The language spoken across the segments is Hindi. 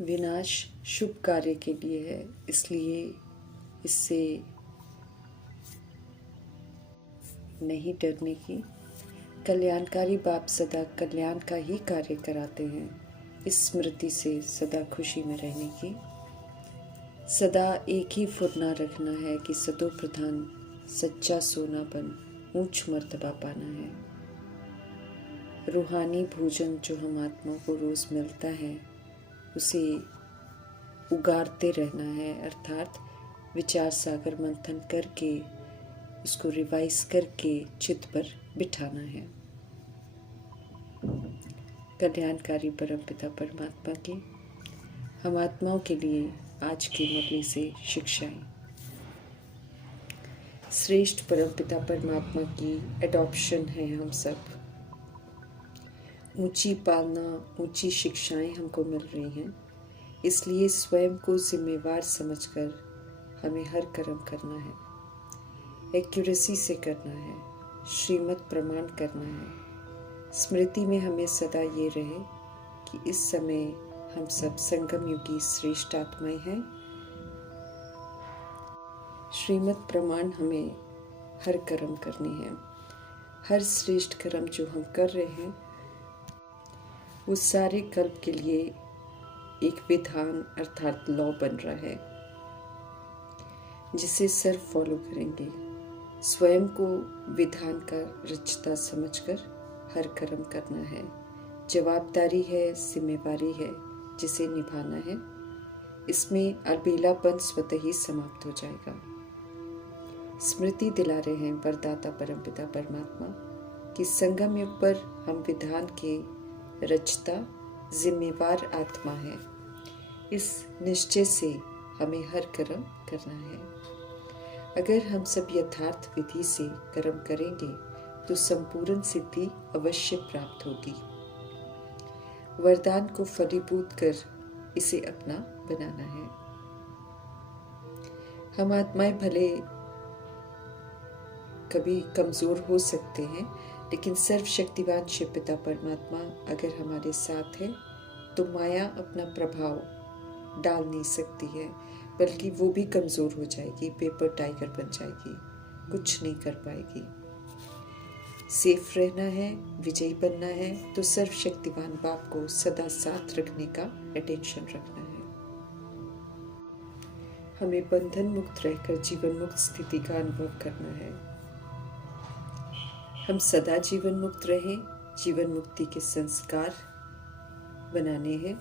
विनाश शुभ कार्य के लिए है, इसलिए इससे नहीं डरने की। कल्याणकारी बाप सदा कल्याण का ही कार्य कराते हैं। इस स्मृति से सदा खुशी में रहने की। सदा एक ही फुरना रखना है कि सतो प्रधान सच्चा सोना बन ऊंच मर्तबा पाना है। रूहानी भोजन जो हम आत्मा को रोज मिलता है उसे उगारते रहना है, अर्थात विचार सागर मंथन करके उसको रिवाइज करके चित्त पर बिठाना है। कल्याणकारी परमपिता परमात्मा की हम आत्माओं के लिए आज की मुरली से शिक्षाएं। श्रेष्ठ परमपिता परमात्मा की एडॉप्शन है हम सब। ऊंची पालना, ऊंची शिक्षाएं हमको मिल रही हैं, इसलिए स्वयं को जिम्मेवार समझकर हमें हर कर्म करना है, एक्यूरेसी से करना है, श्रीमत प्रमाण करना है। स्मृति में हमें सदा ये रहे कि इस समय हम सब संगम युगी श्रेष्ठ आत्माएं हैं। श्रीमत प्रमाण हमें हर कर्म करनी है। हर श्रेष्ठ कर्म जो हम कर रहे हैं वो सारे कल्प के लिए एक विधान अर्थात लॉ बन रहा है, जिसे सर्व फॉलो करेंगे। स्वयं को विधान का रचता समझकर हर कर्म करना है। जवाबदारी है, जिम्मेवारी है, जिसे निभाना है। इसमें अलबेलापन स्वतः ही समाप्त हो जाएगा। स्मृति दिला रहे हैं वरदाता परमपिता परमात्मा कि संगम युग पर हम विधान के रचता जिम्मेवार आत्मा है। इस निश्चय से हमें हर कर्म करना है। अगर हम सब यथार्थ विधि से कर्म करेंगे तो संपूर्ण सिद्धि अवश्य प्राप्त होगी। वरदान को फलीभूत कर इसे अपना बनाना है। हम आत्माएं भले कभी कमजोर हो सकते हैं, लेकिन सर्वशक्तिवान शिव पिता परमात्मा अगर हमारे साथ है तो माया अपना प्रभाव डाल नहीं सकती है, बल्कि वो भी कमजोर हो जाएगी, पेपर टाइगर बन जाएगी, कुछ नहीं कर पाएगी। सेफ रहना है, विजयी बनना है तो सर्वशक्तिवान बाप को सदा साथ रखने का अटेंशन रखना है। हमें बंधन मुक्त रहकर जीवन मुक्त स्थिति का अनुभव करना है। हम सदा जीवन मुक्त रहें, जीवन मुक्ति के संस्कार बनाने हैं।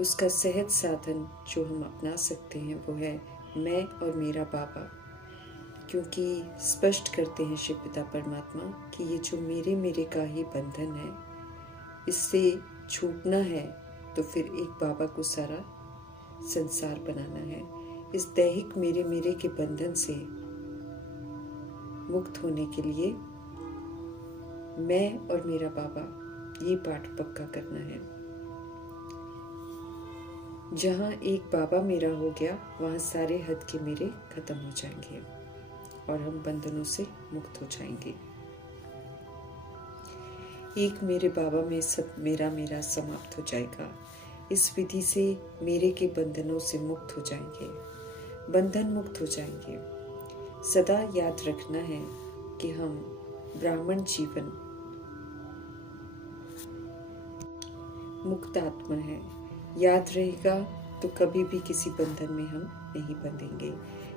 उसका सहज साधन जो हम अपना सकते हैं वो है मैं और मेरा बाबा, क्योंकि स्पष्ट करते हैं शिव पिता परमात्मा कि ये जो मेरे का ही बंधन है, इससे छूटना है तो फिर एक बाबा को सारा संसार बनाना है। इस दैहिक मेरे के बंधन से मुक्त होने के लिए मैं और मेरा बाबा ये पाठ पक्का करना है। जहाँ एक बाबा मेरा हो गया वहाँ सारे हद के मेरे खत्म हो जाएंगे और हम बंधनों से मुक्त हो जाएंगे। एक मेरे बाबा में सब मेरा समाप्त हो जाएगा। इस विधि से मेरे के बंधनों से मुक्त हो जाएंगे, बंधन मुक्त हो जाएंगे। सदा याद रखना है कि हम ब्राह्मण जीवन मुक्त आत्मा है। याद रहेगा तो कभी भी किसी बंधन में हम नहीं बंधेंगे।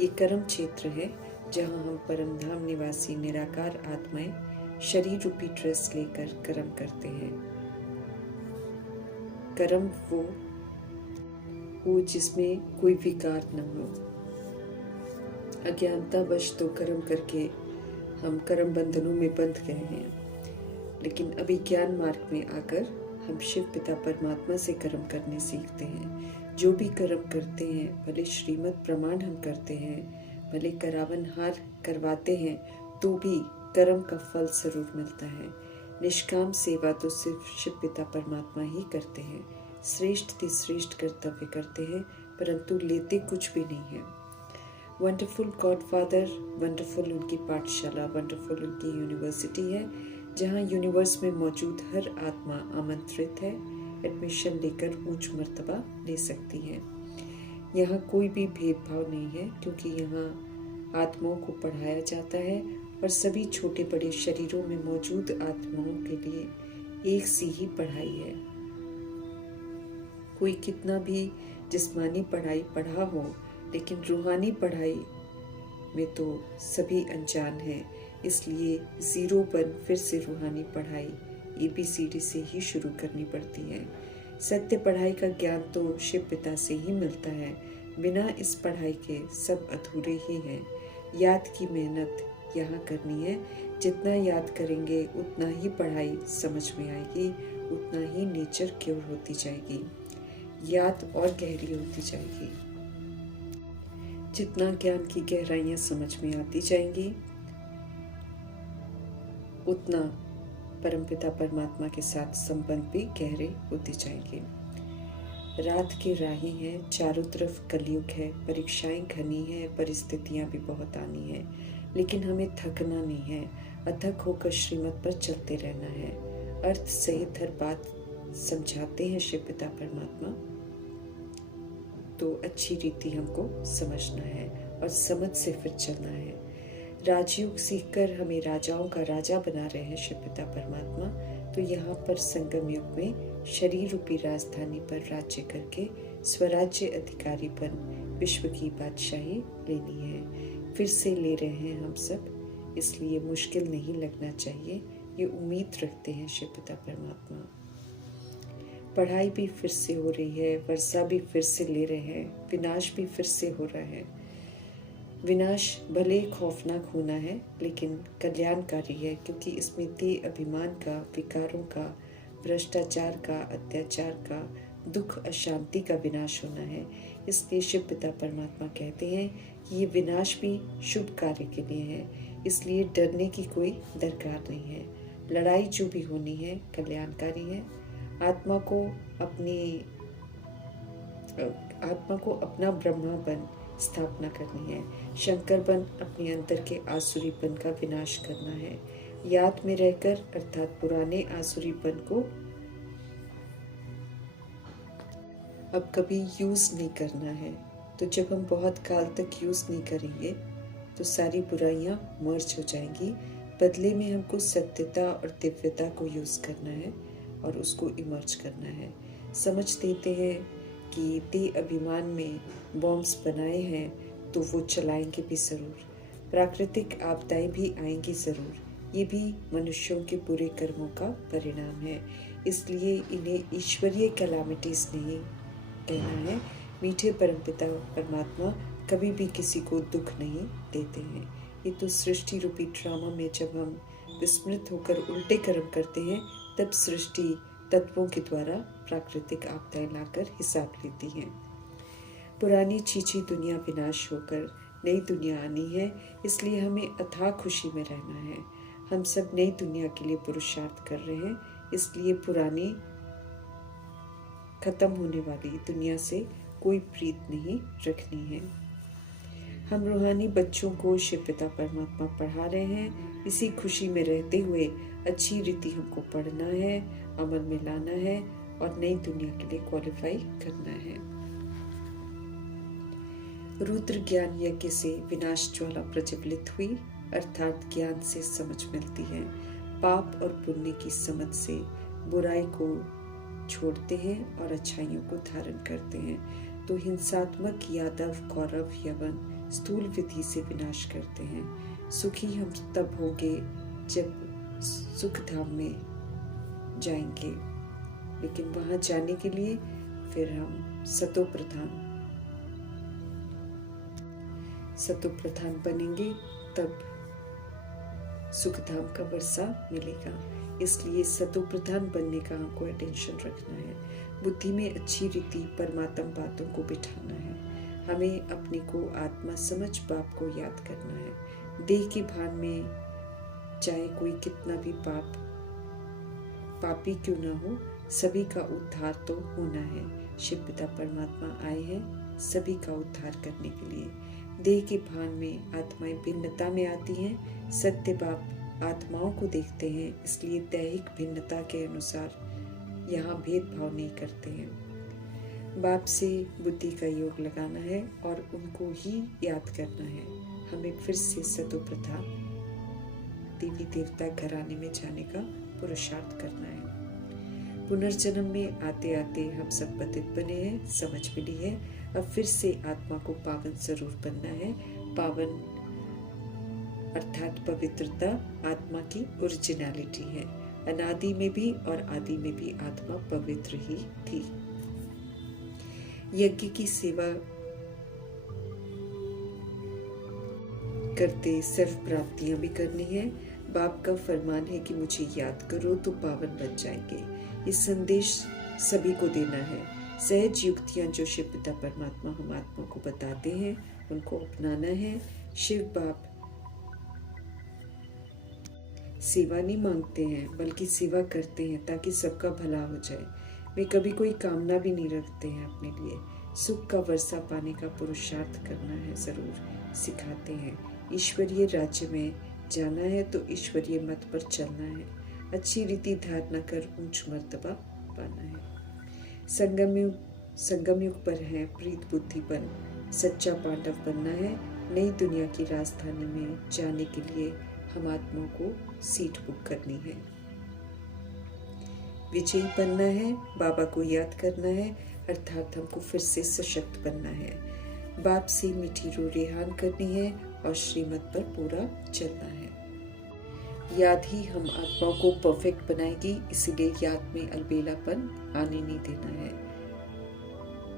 ये कर्म क्षेत्र है जहाँ हम परमधाम निवासी निराकार आत्माएं शरीर रूपी ड्रेस लेकर कर्म करते हैं। कर्म वो जिसमें कोई विकार न हो। अज्ञानतावश तो कर्म करके हम कर्म बंधनों में बंध गए हैं, लेकिन अभी ज्ञान मार्ग में आकर हम शिव पिता परमात्मा से कर्म करने सीखते हैं। जो भी कर्म करते हैं, भले श्रीमत प्रमाण हम करते हैं, भले करावन हार करवाते हैं, तो भी कर्म का फल जरूर मिलता है। निष्काम सेवा तो सिर्फ शिव पिता परमात्मा ही करते हैं। श्रेष्ठ से श्रेष्ठ कर्तव्य करते हैं, परंतु लेते कुछ भी नहीं है। वंडरफुल गॉडफादर, वंडरफुल उनकी पाठशाला, वंडरफुल उनकी यूनिवर्सिटी है, जहाँ यूनिवर्स में मौजूद हर आत्मा आमंत्रित है एडमिशन लेकर ऊंच मर्तबा ले सकती हैं। यहाँ कोई भी भेदभाव नहीं है, क्योंकि यहाँ आत्माओं को पढ़ाया जाता है और सभी छोटे बड़े शरीरों में मौजूद आत्माओं के लिए एक सी ही पढ़ाई है। कोई कितना भी जिस्मानी पढ़ाई पढ़ा हो, लेकिन रूहानी पढ़ाई में तो सभी अनजान हैं। इसलिए 0 फिर से रूहानी पढ़ाई ABCD से ही शुरू करनी पड़ती है। सत्य पढ़ाई का ज्ञान तो शिव पिता से ही मिलता है। बिना इस पढ़ाई के सब अधूरे ही हैं। याद की मेहनत यहाँ करनी है। जितना याद करेंगे उतना ही पढ़ाई समझ में आएगी, उतना ही नेचर क्योर होती जाएगी, याद और गहरी होती जाएगी। जितना ज्ञान की गहराइयाँ समझ में आती जाएंगी, उतना परमपिता परमात्मा के साथ संबंध भी गहरे होते जाएंगे। रात के राही हैं, चारों तरफ कलयुग है, परीक्षाएं घनी हैं, परिस्थितियां भी बहुत आनी है, लेकिन हमें थकना नहीं है। अथक होकर श्रीमत पर चलते रहना है। अर्थ सहित हर बात समझाते हैं शिव पिता परमात्मा, तो अच्छी रीति हमको समझना है और समझ से फिर चलना है। राजयोग सीखकर हमें राजाओं का राजा बना रहे हैं शिव पिता परमात्मा, तो यहाँ पर संगम युग में शरीर रूपी राजधानी पर राज्य करके स्वराज्य अधिकारीपन, विश्व की बादशाही लेनी है। फिर से ले रहे हैं हम सब, इसलिए मुश्किल नहीं लगना चाहिए, ये उम्मीद रखते हैं शिव पिता परमात्मा। पढ़ाई भी फिर से हो रही है, वर्षा भी फिर से ले रहे हैं, विनाश भी फिर से हो रहा है। विनाश भले खौफनाक होना है, लेकिन कल्याणकारी है, क्योंकि इसमें देह अभिमान का, विकारों का, भ्रष्टाचार का, अत्याचार का, दुख अशांति का विनाश होना है। इसलिए शिव पिता परमात्मा कहते हैं कि ये विनाश भी शुभ कार्य के लिए है, इसलिए डरने की कोई दरकार नहीं है। लड़ाई जो भी होनी है कल्याणकारी है। आत्मा को अपना ब्रह्मापन स्थापना करनी है। शंकरपन अपने अंतर के आसुरीपन का विनाश करना है। याद में रहकर, अर्थात पुराने आसुरीपन को अब कभी यूज नहीं करना है। तो जब हम बहुत काल तक यूज नहीं करेंगे तो सारी बुराइयां मर्ज हो जाएंगी। बदले में हमको सत्यता और दिव्यता को यूज करना है और उसको इमर्ज करना है। समझ देते हैं कि देह अभिमान में बॉम्ब्स बनाए हैं तो वो चलाएंगे भी ज़रूर। प्राकृतिक आपदाएं भी आएंगी ज़रूर। ये भी मनुष्यों के बुरे कर्मों का परिणाम है। इसलिए इन्हें ईश्वरीय कैलामिटीज नहीं कहना है। मीठे परमपिता परमात्मा कभी भी किसी को दुख नहीं देते हैं। ये तो सृष्टि रूपी ड्रामा में जब हम विस्मृत होकर उल्टे कर्म करते हैं, तब सृष्टि तत्वों के द्वारा प्राकृतिक आपदाएं लाकर हिसाब लेती हैं। पुरानी छीछी दुनिया विनाश होकर नई दुनिया आनी है, इसलिए हमें अथाह खुशी में रहना है। हम सब नई दुनिया के लिए पुरुषार्थ कर रहे हैं, इसलिए पुरानी खत्म होने वाली दुनिया से कोई प्रीत नहीं रखनी है। हम रूहानी बच्चों को शिव पिता परमात्मा पढ़ा रहे हैं। इसी खुशी में रहते हुए अच्छी रीति हमको पढ़ना है, अमल में लाना है और नई दुनिया के लिए क्वालिफाई करना है। रुद्र ज्ञान यज्ञ से विनाश ज्वाला प्रज्वलित हुई, अर्थात ज्ञान से समझ मिलती है। पाप और पुण्य की समझ से बुराई को छोड़ते हैं और अच्छाइयों को धारण करते हैं, तो हिंसात्मक यादव, कौरव, यवन स्थूल विधि से विनाश करते हैं। सुखी हम तब होंगे जब सुख धाम में जाएंगे, लेकिन वहां जाने के लिए फिर हम सतो प्रधान बनेंगे, तब सुख धाम का वर्षा मिलेगा। इसलिए सतो प्रधान बनने का हमको अटेंशन रखना है। बुद्धि में अच्छी रीति परमात्म बातों को बिठाना है। हमें अपने को आत्मा समझ बाप को याद करना है। देह के भान में चाहे कोई कितना भी पापी क्यों ना हो, सभी का उद्धार तो होना है। शिव पिता परमात्मा आए हैं सभी का उद्धार करने के लिए। देह के भान में आत्माएं भिन्नता में आती हैं। सत्य बाप आत्माओं को देखते हैं, इसलिए दैहिक भिन्नता के अनुसार यहाँ भेदभाव नहीं करते हैं। बाप से बुद्धि का योग लगाना है और उनको ही याद करना है। हमें फिर से सतो प्रथा देवी देवता घराने में जाने का पुरुषार्थ करना है। पुनर्जन्म में आते आते हम सब पतित बने हैं, समझ मिली है। अब फिर से आत्मा को पावन जरूर बनना है। पावन अर्थात पवित्रता आत्मा की ओरिजिनलिटी है। अनादि में भी और आदि में भी आत्मा पवित्र ही थी। यज्ञ की सेवा करते सर्व प्राप्तियां भी करनी है। बाप का फरमान है कि मुझे याद करो तो पावन बन जाएंगे। ये संदेश सभी को देना है। सहज युक्तियां जो शिव पिता परमात्मा हम आत्मा को बताते हैं उनको अपनाना है। शिव बाप सेवा नहीं मांगते हैं बल्कि सेवा करते हैं ताकि सबका भला हो जाए। वे कभी कोई कामना भी नहीं रखते हैं अपने लिए। सुख का वर्षा पाने का पुरुषार्थ करना है जरूर सिखाते हैं। ईश्वरीय राज्य में जाना है तो ईश्वरीय मत पर चलना है। अच्छी रीति धारणा कर ऊंच मर्तबा पाना है। संगम युग पर है प्रीत बुद्धि बन, सच्चा पांडव बनना है। नई दुनिया की राजधानी में जाने के लिए हम आत्मा को सीट बुक करनी है। विजयी बनना है, बाबा को याद करना है, अर्थात हमको फिर से सशक्त बनना है। बाप से मीठी रो रेहान करनी है और श्रीमत पर पूरा चलना है। याद ही हम आत्मा को परफेक्ट बनाएगी, इसलिए याद में अलबेलापन आने नहीं देना है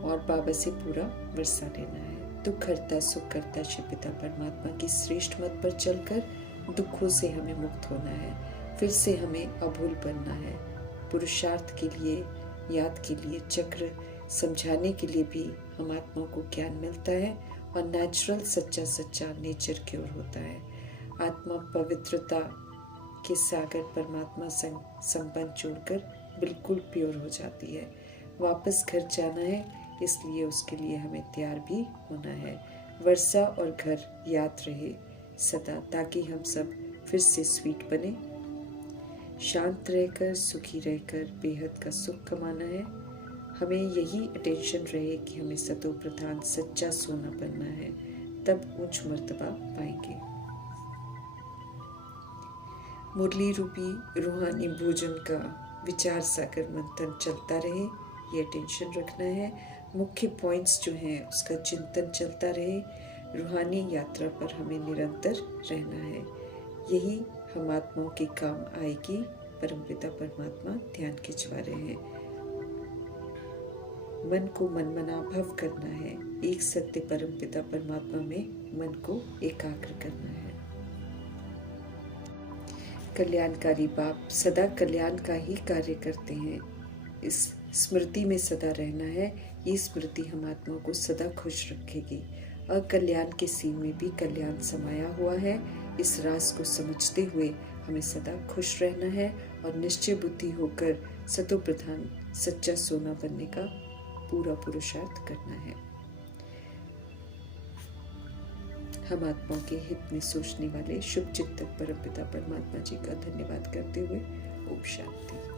और बाबा से पूरा वर्षा लेना है। दुख करता सुख करता शिव पिता परमात्मा की श्रेष्ठ मत पर चलकर दुखों से हमें मुक्त होना है। फिर से हमें अभूल बनना है। पुरुषार्थ के लिए, याद के लिए, चक्र समझाने के लिए भी हम आत्मा को ज्ञान मिलता है और नेचुरल सच्चा नेचर की ओर होता है। आत्मा पवित्रता के सागर परमात्मा संबंध जोड़कर बिल्कुल प्योर हो जाती है। वापस घर जाना है, इसलिए उसके लिए हमें तैयार भी होना है। वर्षा और घर याद रहे सदा, ताकि हम सब फिर से स्वीट बने। शांत रहकर सुखी रहकर बेहद का सुख कमाना है। हमें यही अटेंशन रहे कि हमें सतो प्रधान सच्चा सोना बनना है, तब उच्च मर्तबा पाएंगे। मुरली रूपी रूहानी भोजन का विचार सागर मंथन चलता रहे, ये अटेंशन रखना है। मुख्य पॉइंट्स जो हैं उसका चिंतन चलता रहे। रूहानी यात्रा पर हमें निरंतर रहना है। यही हम आत्माओं के काम आएगी। परमपिता परमात्मा ध्यान खिंचवा रहे हैं। मन को मनमना भव करना है। एक सत्य परमपिता परमात्मा में मन को एकाग्र करना है। कल्याणकारी बाप सदा कल्याण का ही कार्य करते हैं। इस स्मृति में सदा रहना है। ये स्मृति हम आत्मा को सदा खुश रखेगी। अकल्याण के सीन में भी कल्याण समाया हुआ है। इस राज को समझते हुए हमें सदा खुश रहना है और निश्चय बुद्धि होकर सतो प्रधान सच्चा सोना बनने का पूरा पुरुषार्थ करना है। हम आत्माओं के हित में सोचने वाले शुभ चिंतक परमपिता परमात्मा जी का धन्यवाद करते हुए ओम शांति।